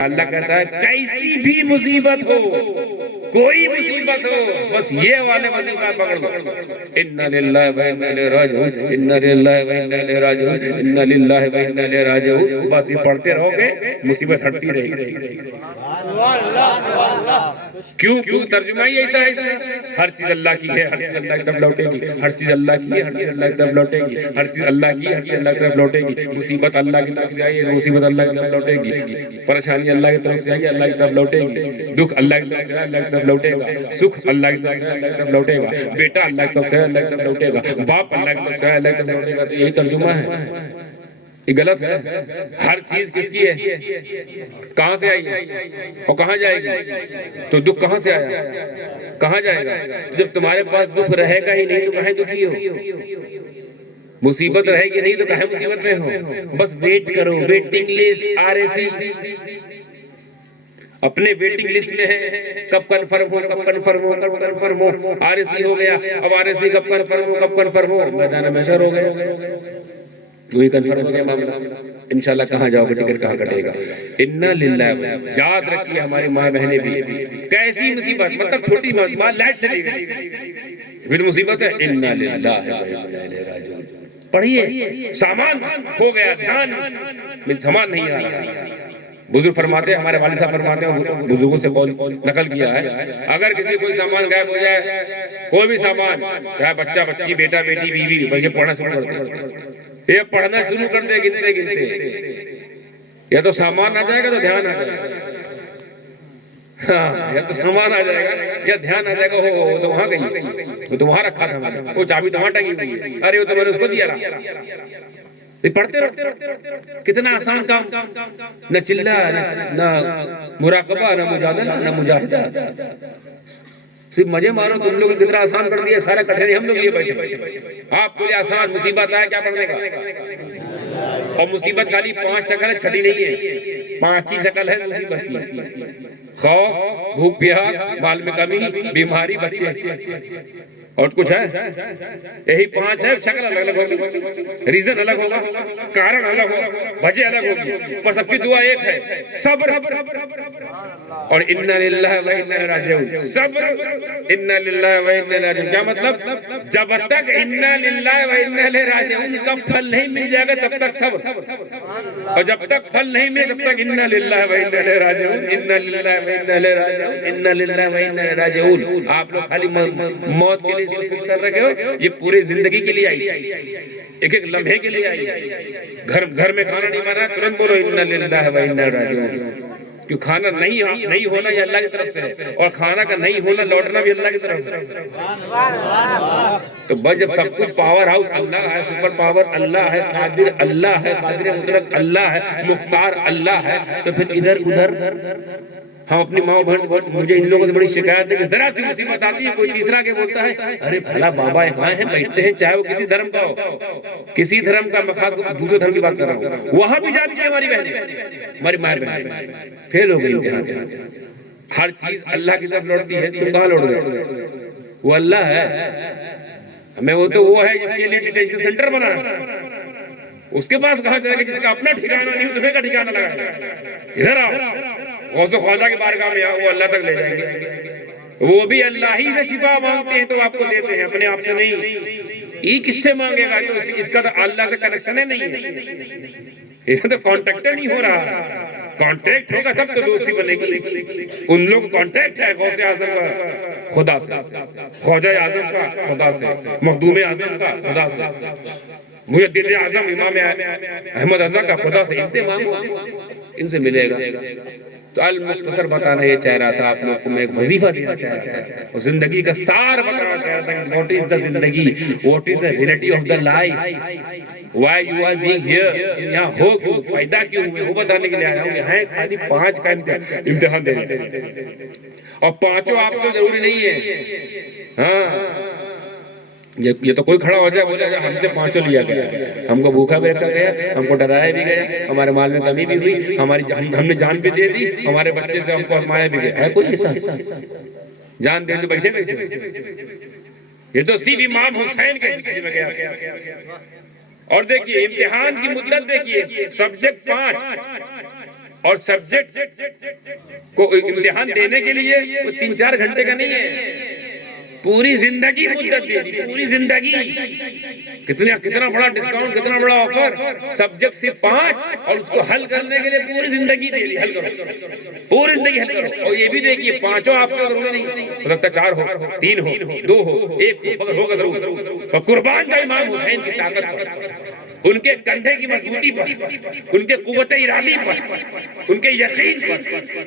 अल्लाह कहता है कैसी भी मुसीबत हो, कोई मुसीबत हो, बस ये वाले वजीफा पकड़ लो, इन्ना लिल्लाहि व इन्ना इलैहि राजिऊन, इन्ना लिल्लाहि व इन्ना इलैहि राजिऊन, इन्ना लिल्लाहि व इन्ना इलैहि राजिऊन। बस ये पढ़ते रहोगे, मुसीबत हटती रहेगी। क्यों क्यों तर्जुमा ही ऐसा है, हर चीज अल्लाह की है, हर चीज अल्लाह की तरफ लौटेगी, हर चीज अल्लाह की है, हर चीज अल्लाह की तरफ लौटेगी, हर चीज अल्लाह की, हर चीज अल्लाह की तरफ लौटेगी। मुसीबत अल्लाह की तरफ से आई है, मुसीबत अल्लाह की तरफ लौटेगी। परेशानी अल्लाह की तरफ से आई, अल्लाह की तरफ लौटेगी। दुख अल्लाह की तरफ से, अल्लाह की तरफ लौटेगा। सुख अल्लाह की तरफ से, अल्लाह की तरफ लौटेगा। बेटा अल्लाह की तरफ से, अल्लाह की तरफ लौटेगा। बाप अल्लाह की तरफ से, अल्लाह की तरफ लौटेगा। तो यही तर्जुमा है, ये गलत है। हर चीज किसकी है, कहां से आई है और कहां जाएगी? तो दुख कहां से आया, कहां जाएगा? तो जब तुम्हारे पास दुख रहेगा ही नहीं तो कहां दुखी हो? मुसीबत रहेगी नहीं तो कहां मुसीबत में हो? बस वेट करो, वेटिंग लिस्ट आरएसी अपने वेटिंग लिस्ट में है, कब कन्फर्म हो, कब कन्फर्म हो, कब कन्फर्म हो। आरएसी हो गया, अब आरएसी कब कन्फर्म हो, कब कन्फर्म हो, मैदान में शर हो गया, वही कन्फर्म हो गया मामला। इंशाल्लाह कहाँ जाओगे, टिकट कहाँ कटेगा। इन्ना लिल्लाहि, याद रखिए हमारी माँ बहनें भी, कैसी मुसीबत, मतलब छोटी माँ लाइट चली गई फिर मुसीबत है, इन्ना लिल्लाहि व इन्ना इलैहि राजिऊन। पढ़िए, सामान खो गया, ध्यान में सामान नहीं आ रहा। बुजुर्ग फरमाते, हमारे वालिद साहब फरमाते हैं, बुजुर्गों से बहुत नकल किया है, अगर किसी कोई सामान गायब हो जाए, कोई भी सामान, चाहे बच्चा बच्ची, बेटा बेटी, बीवी, बस ये पढ़ना शुरू कर दे, ये पढ़ना शुरू कर दे गिनते गिनते। या तो सामान आ जाएगा तो ध्यान आ जाएगा, हाँ, या तो सामान आ जाएगा या ध्यान आ जाएगा। हो तो वहां गई, वो तो वहां रखा था मैंने, वो चाबी तो वहां टंगी हुई है, अरे वो तो मैंने उसको दिया था। पढ़ते रहो, कितना आसान काम, न चिल्ला न मुराकबा, न मुजादला, न मुजाहिदा, सिर्फ मजे मारो। तुम लोग कितना आसान कर दिया, सारा कठिनाई हम लोग लिए बैठे। आपको ये आसान, मुसीबत आया क्या पढ़ने का? और मुसीबत खाली 5 शक्ल, छठी नहीं है, 5 ही शक्ल है मुसीबत की। खौफ, भूख प्यास, बाल में कमी, बीमारी, बच्चे, और कुछ है? यही 5 है। शक्ल अलग अलग होगी, रीजन अलग होगा, कारण अलग होगा, वजह अलग होगी, पर सबकी दुआ एक है, सब्र। और इन्ना लिल्लाहि व इन्ना इलैहि राजिऊन, सब्र, इन्ना लिल्लाहि व इन्ना इलैहि राजिऊन। क्या मतलब? जब तक इन्ना लिल्लाहि व इन्ना इलैहि राजिऊन का फल नहीं मिल जाएगा तब तक सब्र, और जब तक फल नहीं मिले तब तक इन्ना लिल्लाहि व इन्ना इलैहि राजिऊन, इन्ना लिल्लाहि व इन्ना इलैहि राजिऊन, इन्ना लिल्लाहि व इन्ना इलैहि राजिऊन। आप लोग खाली मौत के लिए कर रहे हो, ये पूरी जिंदगी के लिए आई, एक एक लम्हे के लिए आई। घर में खाना नहीं बना, तुरंत बोलो इन्ना लिल्लाहि व इन्ना इलैहि राजिऊन। क्यों? खाना नहीं होना ये अल्लाह की तरफ से है, और खाना का नहीं होना, लौटना भी अल्लाह की तरफ है। तो बस जब सब कुछ पावर हाउस अल्लाह है, सुपर पावर अल्लाह है, कादिर अल्लाह है, कादिर मुतलक अल्लाह है, मुख्तार अल्लाह है, तो फिर इधर उधर हम अपनी माँ बहन बहुत, मुझे इन लोगों से बड़ी शिकायत है कि जरा सी मुसीबत आती है, कोई तीसरा के बोलता है, अरे भला बाबा कहाँ है, बैठते हैं, चाहे वो किसी धर्म का हो, किसी धर्म का, मैं खास दूसरे धर्म की बात कर रहा हूँ, वहां भी जाती है हमारी बहन, हमारी माँ बहन फेल हो गई इम्तिहान। हर चीज अल्लाह की तरफ लौटती है, तुम कहाँ लौट गए? वो अल्लाह है, हमें वो है जिसके लिए डिटेंशन सेंटर बना है, उसके पास कहाँ जाएगा जिसका अपना ठिकाना नहीं, तुम्हें का ठिकाना लगा। इधर आओ, गौस ख्वाजा की बारगाह में आओ, वो अल्लाह तक ले जाएंगे। वो भी अल्लाह ही से शिफा मांगते हैं तो आपको देते हैं, अपने आप से नहीं। ये किससे मांगेगा? तो इसका तो अल्लाह से कनेक्शन है नहीं है, इसका तो कॉन्टेक्ट नहीं हो रहा। कॉन्टेक्ट होगा तब तो दोस्ती बनेगी। उन लोग कॉन्टेक्ट है गौसे आजम का खुदा से, ख्वाजा आजम का खुदा से, मखदूम आजम का खुदा से, मुजद्दिद आजम इमाम अहमद रज़ा का खुदा से। इनसे मांगो, इनसे मिलेगा। तो अल मुख्तसर बताना ये चाह रहा था आप लोग को, मैं एक वजीफा देना चाह रहा था, और जिंदगी का सार बताना चाह रहा था। व्हाट इज द जिंदगी, what is the reality of the life, why you are being here, यहाँ हो क्यों, पैदा क्यों हुए, वो बताने के लिए आया हूँ। यहाँ खाली 5 का इम्तिहान देने, और 5 आपको जरूरी नहीं है। हाँ, ये तो कोई खड़ा हो जाए बोले हमसे 5 लिया गया, हमको भूखा भी रखा गया, हमको डराया भी गया, हमारे माल में कमी भी हुई, हमारी हमने जान भी दे दी, हमारे बच्चे से हमको आजमाया भी गया। है कोई ऐसा? जान दे तो बैठे कैसे? ये तो सिर्फ इमाम हुसैन के हिस्से में गया। और देखिए इम्तिहान की मुद्दत देखिए, सब्जेक्ट 5, और सब्जेक्ट को इम्तिहान देने के लिए वो 3-4 घंटे का नहीं है, पूरी जिंदगी मुद्दत दे दी, पूरी जिंदगी। कितना बड़ा डिस्काउंट, कितना बड़ा ऑफर। सब्जेक्ट सिर्फ 5 और उसको हल करने के लिए पूरी जिंदगी दे दी। हल करो, पूरी जिंदगी हल करो। और ये भी देखिए पांचों आपसे जरूरी नहीं, हो सकता 4 हो, 3 हो, 2 हो, 1 हो, मगर होगा जरूर। तो कुर्बान जाए इमाम हुसैन की ताकत पर, उनके कंधे की मजबूती पर, उनके कुव्वत इरादी पर, उनके यकीन पर,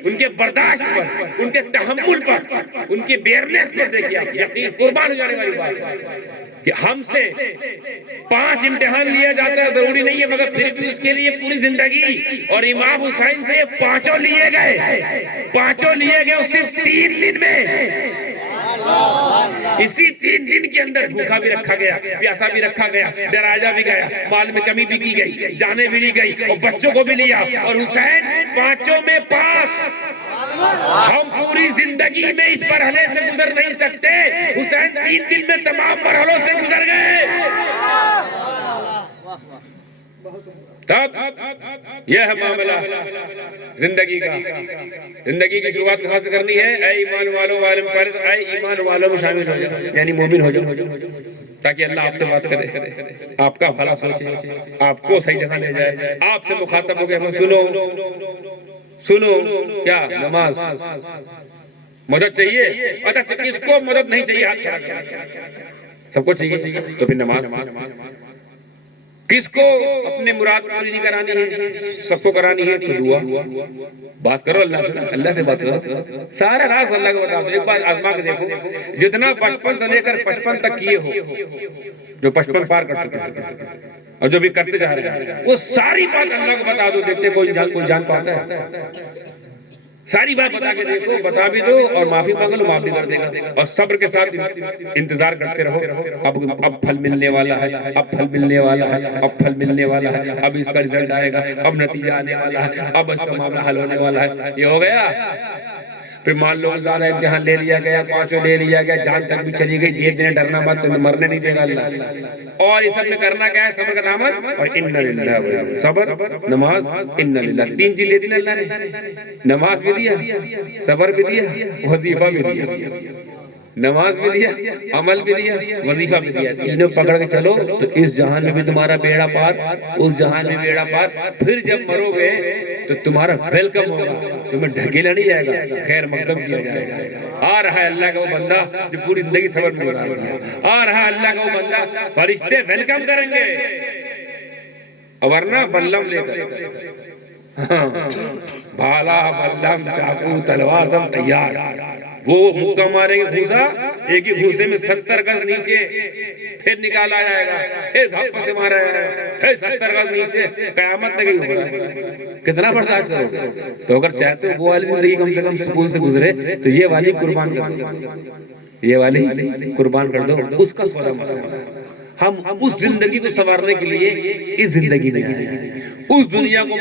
उनके बर्दाश्त पर, उनके तहम्मुल पर, उनकी बेयरनेस पर देखिए आप, यकीन कुर्बान हो जाने वाली बात है कि हमसे 5 इम्तिहान लिया जाता है, जरूरी नहीं है, मगर फिर भी उसके लिए पूरी जिंदगी। और इमाम हुसैन से 5 लिए गए, 5 लिए गए सिर्फ 3 दिन में। इसी 3 दिन के अंदर भूखा भी रखा गया, प्यासा भी रखा गया, डराया भी गया, माल में कमी भी की गई, जाने भी ली गई और बच्चों को भी लिया। और हुसैन 5 में पास। हम पूरी जिंदगी में इस मरहले से गुजर नहीं सकते, हुसैन 3 दिन में तमाम मरहलों से गुजर गए। तब यह है मामला जिंदगी का। जिंदगी की शुरुआत कहां से करनी है? ऐ ईमान वालों ईमान वालों में शामिल हो जाओ, यानी मोमिन हो जाओ, ताकि अल्लाह आपसे बात करे, आपका भला सोचे, आपको सही जगह ले जाए, आपसे मुखातब हो गए। सुनो सुनो, क्या नमाज मदद चाहिए? अच्छा, किसको मदद नहीं चाहिए? हाथ खड़ा करो। सबको चाहिए, तो फिर नमाज। किसको अपने मुराद पूरी नहीं करानी है? सबको करानी है, तो दुआ। बात करो अल्लाह से, अल्लाह से बात करो, सारा राज अल्लाह को बता दो। एक बार आजमा के देखो, जितना 55 से लेकर 55 तक किए हो, जो 55 पार कर चुके हैं और जो भी करते जा रहे हैं, वो सारी बात अल्लाह को बता दो। देखते कोई जान पाता है? सारी बात बता के देखो, बता भी दो और माफी मांग लो, माफ भी कर देगा। और सब्र के साथ इंतजार करते रहो। अब फल मिलने वाला है, अब फल मिलने वाला है, अब फल मिलने वाला है, अब इसका रिजल्ट आएगा, अब नतीजा आने वाला है, अब इसका मामला हल होने वाला है। ये हो गया। फिर मान लो ज्यादा इम्तिहान ले लिया गया, 5 ले लिया गया, जान तक भी चली गई, धीरे धीरे डरना मत, तुम्हें मरने नहीं देगा अल्लाह। और इस सब में करना क्या है? सब्र का दामन और इन्ना लिल्लाह, सब्र, नमाज, इन्ना लिल्लाह। 3 चीज दे दी अल्लाह ने, नमाज भी दिया, सब्र भी दिया, वजीफा भी दिया। नमाज भी दिया, अमल भी दिया, वजीफा भी दिया। तीनों पकड़ के चलो तो इस जहान में भी तुम्हारा बेड़ा पार, उस जहान में बेड़ा पार। फिर जब मरोगे तो तुम्हारा वेलकम होगा, तुम्हें ढकेला नहीं जाएगा, खैर मकदम किया जाएगा। आ रहा है अल्लाह का वो बंदा जो पूरी जिंदगी सब्र में गुजार दिया, आ रहा है अल्लाह का वो बंदा, फरिश्ते वेलकम करेंगे। वरना बल्लम लेकर, भाला बल्लम चाकू तलवार सब तैयार, वो मुक्का मारेंगे घूसा, एक ही घूसे में 70 गज नीचे, फिर निकाला जाएगा, फिर घप से मारा जाएगा, फिर 70 गज नीचे, कयामत तक ही हो रहा है। कितना बर्दाश्त करोगे? तो अगर चाहते हो वो वाली जिंदगी कम से कम सुकून से गुजरे, तो ये वाली कुर्बान कर दो, ये वाली कुर्बान कर दो, उसका सौदा मत करो। हम उस जिंदगी को संवारने के लिए इस जिंदगी में आए हैं, उस दुनिया को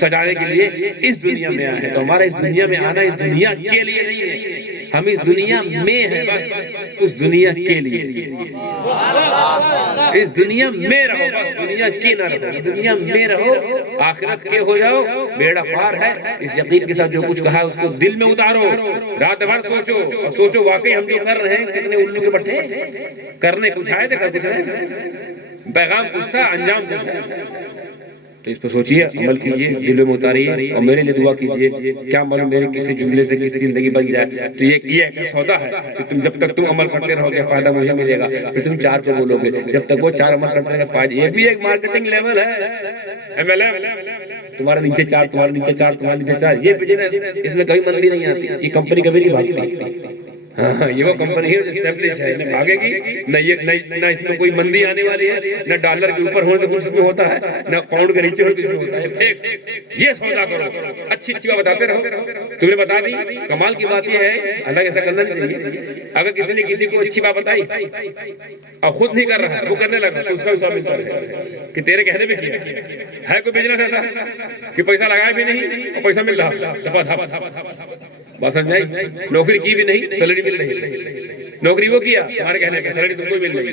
सजाने के लिए इस दुनिया में आए हैं। तो हमारा इस दुनिया में आना इस दुनिया के लिए नहीं है, हम इस दुनिया में हैं, बस उस दुनिया के लिए। इस दुनिया में रहो, बस दुनिया की ना रहो, दुनिया में रहो, आखिरत के हो जाओ, बेड़ा पार है। इस यकीन के साथ जो कुछ कहा उसको दिल में उतारो, रात भर सोचो और सोचो वाकई हम जो कर रहे हैं कितने उल्लू के बट्टे करने कुछ आए थे, कर कुछ रहे, पैगाम कुछ था, अंजाम कुछ है। तो इस पर सोचिए, अमल कीजिए, दिलों में उतारिए और मेरे लिए दुआ कीजिए, क्या मालूम मेरे किसी जुमले से किसी जिंदगी बन जाए। तो ये सौदा है कि तुम जब तक तुम अमल करते रहोगे फायदा मुझे मिलेगा, फिर तुम 4 पे बोलोगे, जब तक वो 4 अमल करते रहेंगे फायदा। ये भी एक मार्केटिंग लेवल है, MLM। तुम्हारे नीचे 4, तुम्हारे नीचे 4, तुम्हारे नीचे 4, ये बिजनेस, इसमें कभी मंदी नहीं आती, ये कंपनी कभी नहीं भागती। हाँ, ये वो कंपनी है जो एस्टेब्लिश है, न भागेगी, न इसमें कोई मंदी आने वाली है, न डॉलर के ऊपर होने से कुछ इसमें होता है, न पाउंड के नीचे होने से कुछ होता है। फिक्स ये सौदा करो, अच्छी बात बताते रहो। तुमने बता दी, कमाल की बात यह है, अलग ऐसा करना नहीं चाहिए। अगर किसी ने किसी को अच्छी बात बताई और खुद नहीं कर रहा है, वो करने लगा, तो उसका भी सब मिलता है कि तेरे कहने में किया है। कोई बिजनेस ऐसा कि पैसा लगाया भी नहीं और पैसा मिल रहा, बात समझ आई? नौकरी की भी नहीं, सैलरी मिल रही, नौकरी वो किया, तुम्हारे कहने पे सैलरी तुमको मिल रही।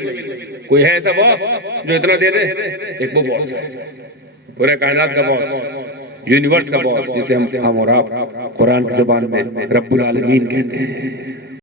कोई है ऐसा बॉस जो इतना दे दे? एक वो बॉस है, पूरे कायनात का बॉस, यूनिवर्स का बॉस, जिसे हम और आप कुरान की ज़बान में रब्बुल आलमीन कहते हैं।